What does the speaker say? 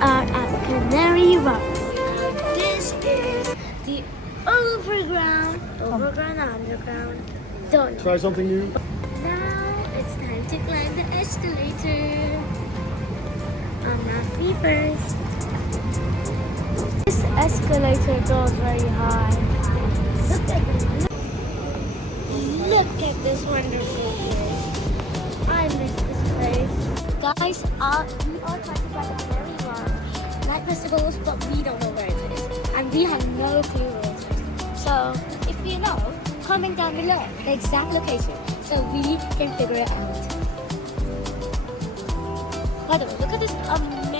are at Canary Wharf. This is the overground and underground donut. Try something new. Now it's time to climb the escalator. Me first. This escalator goes very high. Look at this wonderful place. I miss this place. Guys, we are trying to find the Canary Wharf Light Festival, but we don't know where it is. And we have no clue where it is. So, if you know, comment down below the exact location so we can figure it out. By the way, look at this amazing